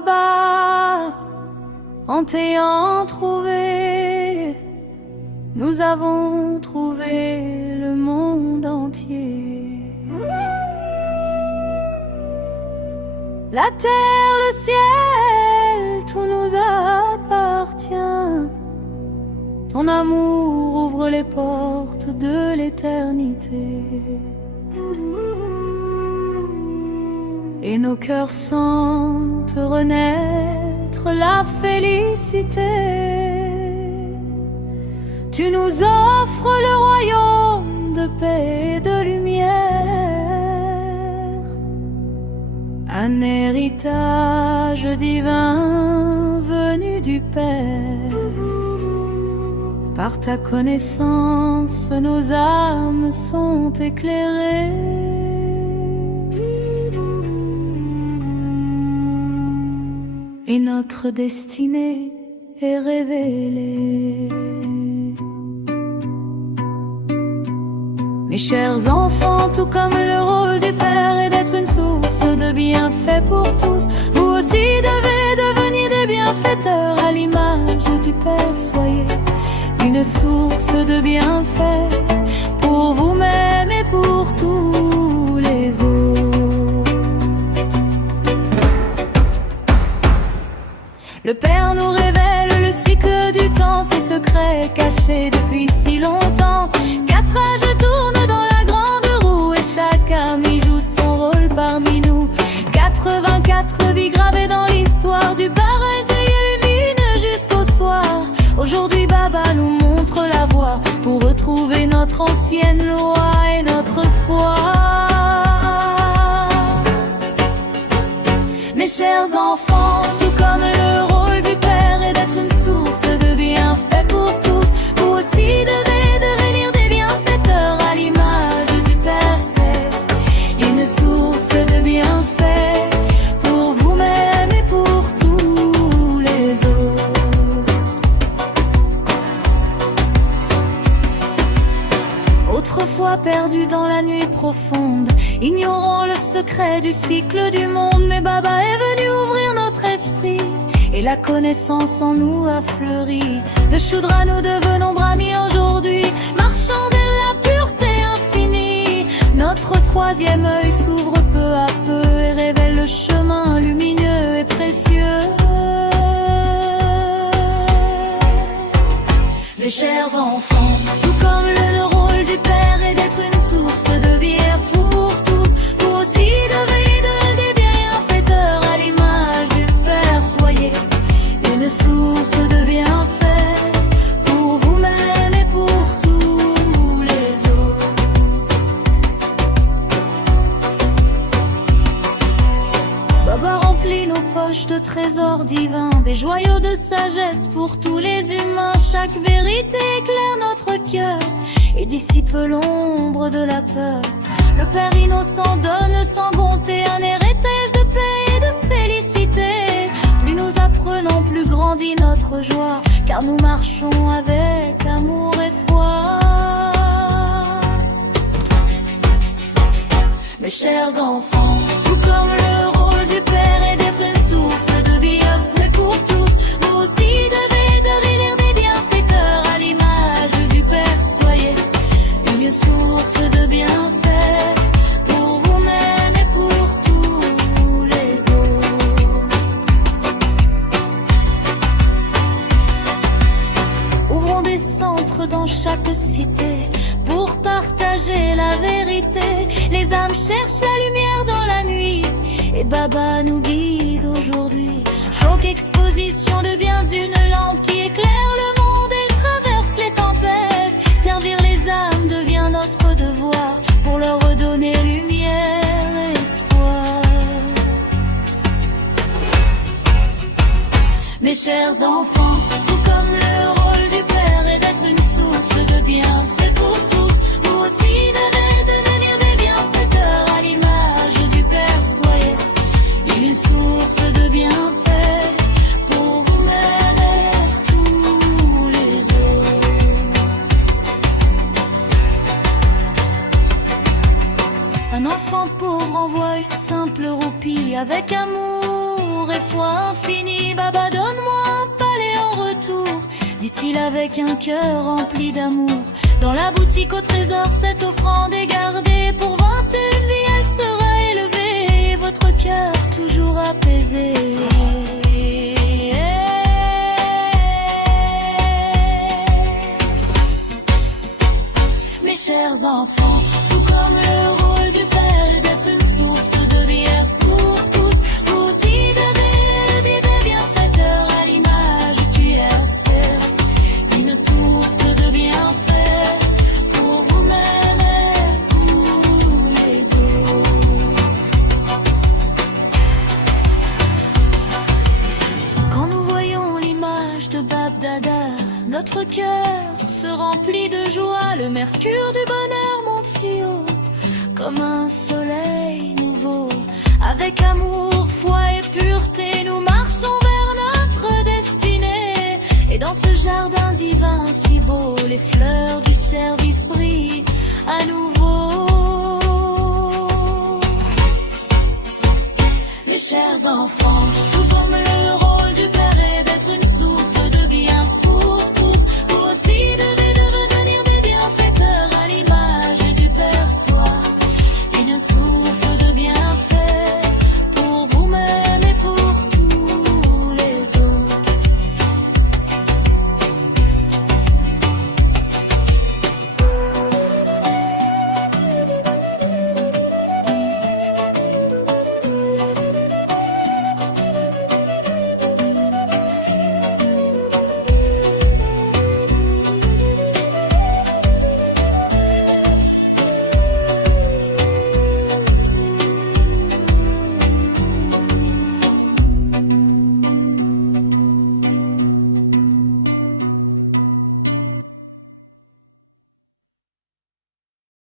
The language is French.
Baba, en t'ayant trouvé, nous avons trouvé le monde entier. La terre, le ciel, tout nous appartient. Ton amour ouvre les portes de l'éternité. Et nos cœurs sentent renaître la félicité. Tu nous offres le royaume de paix et de lumière, un héritage divin venu du Père. Par ta connaissance, nos âmes sont éclairées. Et notre destinée est révélée. Mes chers enfants, tout comme le rôle du Père est d'être une source de bienfaits pour tous, vous aussi devez devenir des bienfaiteurs à l'image du Père. Soyez une source de bienfaits pour vous-même et pour tous les autres. Le Père nous révèle le cycle du temps, ses secrets cachés depuis si longtemps. 4 âges tournent dans la grande roue et chaque âme y joue son rôle parmi nous. 84 vies gravées dans l'histoire, du pareil veille lune jusqu'au soir. Aujourd'hui Baba nous montre la voie pour retrouver notre ancienne loi et notre foi. Mes chers enfants, tout comme le rôle du Père est d'être une source de bienfaits pour tous, vous aussi devez devenir des bienfaiteurs à l'image du Père. Une source de bienfaits pour vous-même et pour tous les autres. Autrefois perdus dans la nuit profonde, ignorant le secret du cycle du monde, mais Baba est venu ouvrir notre esprit et la connaissance en nous a fleuri. De Shudra nous devenons Brahmi aujourd'hui, marchant vers la pureté infinie. Notre troisième œil s'ouvre peu à peu et révèle le chemin lumineux et précieux. Mes chers enfants, tout comme le rôle du Père est d'être une source de bienfaits pour tous, vous aussi devez devenir des bienfaiteurs à l'image du Père. Soyez une source de bienfaits pour vous-même et pour tous les autres. Baba remplit nos poches de trésors divins, des joyaux de sagesse pour tous les humains. Chaque vérité éclaire notre cœur et dissipe l'ombre de la peur. Le Père innocent donne sans compter un héritage de paix et de félicité. Plus nous apprenons, plus grandit notre joie, car nous marchons avec amour et foi. Mes chers enfants, tout comme le rôle du Père est d'être une source de bienfaits pour tous, vous aussi devez devenir des bienfaiteurs à l'image du Père. Soyez une source de bienfaits pour vous-même et pour tous les autres. Ouvrons des centres dans chaque cité pour partager la vérité. Les âmes cherchent la lumière dans la nuit et Baba nous guide aujourd'hui. Choc exposition de biens d'une lampe qui éclaire le monde et traverse les tempêtes. Servir les âmes devient notre devoir pour leur redonner lumière et espoir. Mes chers enfants, tout comme le rôle du Père est d'être une source de bienfaits pour tous, vous aussi devez devenir des bienfaiteurs à l'image du Père. Soyez une source de bienfaits pour vous-même et tous les autres. Un enfant pauvre envoie une simple roupie avec amour amour et foi infinie. Baba, donne-moi un palais en retour, dit-il avec un cœur rempli d'amour. Dans la boutique au trésor, cette offrande est gardée. Pour 21 vies, elle sera élevée, votre cœur toujours apaisé. Mes chers enfants, tout comme le rôle du père est d'être une source de bière pour tous, vous aussi devez des bienfaiteurs à l'image du ciel. Une source de bienfaits pour vous-même et pour les autres. Quand nous voyons l'image de Bab Dada, notre cœur se remplit de joie, le mercure du bonheur monte si haut, comme un soleil nouveau. Avec amour, foi et pureté, nous marchons vers notre destinée. Et dans ce jardin divin si beau, les fleurs du service brillent à nouveau. Mes chers enfants, tout